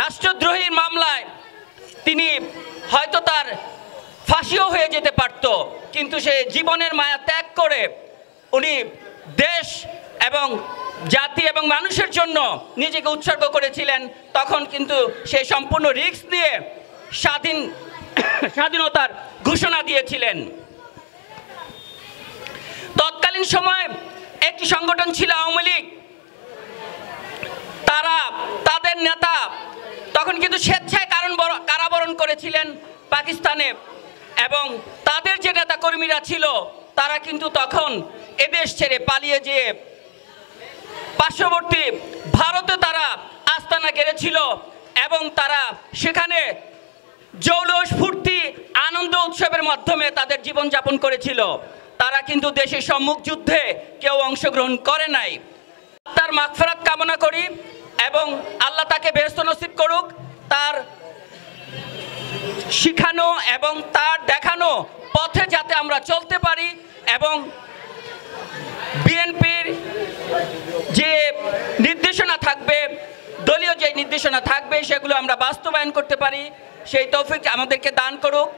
রাষ্ট্রদ্রোহীর মামলায় তিনি হয়তো তার ফাঁসিও হয়ে যেতে পারত, কিন্তু সে জীবনের মায়া ত্যাগ করে উনি দেশ এবং জাতি এবং মানুষের জন্য নিজেকে উৎসর্গ করেছিলেন। তখন কিন্তু সে সম্পূর্ণ রিস্ক নিয়ে স্বাধীনতার ঘোষণা দিয়েছিলেন। তৎকালীন সময়ে একটি সংগঠন ছিল আওয়ামী লীগ। তাদের নেতা তখন কিন্তু স্বেচ্ছায় কারাবরণ করেছিলেন পাকিস্তানে, এবং তাদের যে নেতা কর্মীরা ছিল তারা কিন্তু তখন এদেশ ছেড়ে পালিয়ে যেয়ে পার্শ্ববর্তী ভারতে তারা আস্তানা গেড়েছিল এবং তারা সেখানে জৌলুস ফুর্তি আনন্দ উৎসবের মাধ্যমে তাদের জীবনযাপন করেছিল। তারা কিন্তু দেশের সম্মুখ যুদ্ধে কেউ অংশগ্রহণ করে নাই। তার মাগফিরাত কামনা করি এবং আল্লাহ তাকে বেহেশত নসিব করুক। তার শিখানো এবং তার দেখানো পথে যাতে আমরা চলতে পারি এবং বিএনপির যে নির্দেশনা থাকবে, দলীয় যে নির্দেশনা থাকবে, সেগুলো আমরা বাস্তবায়ন করতে পারি, সেই তৌফিক আমাদেরকে দান করুক।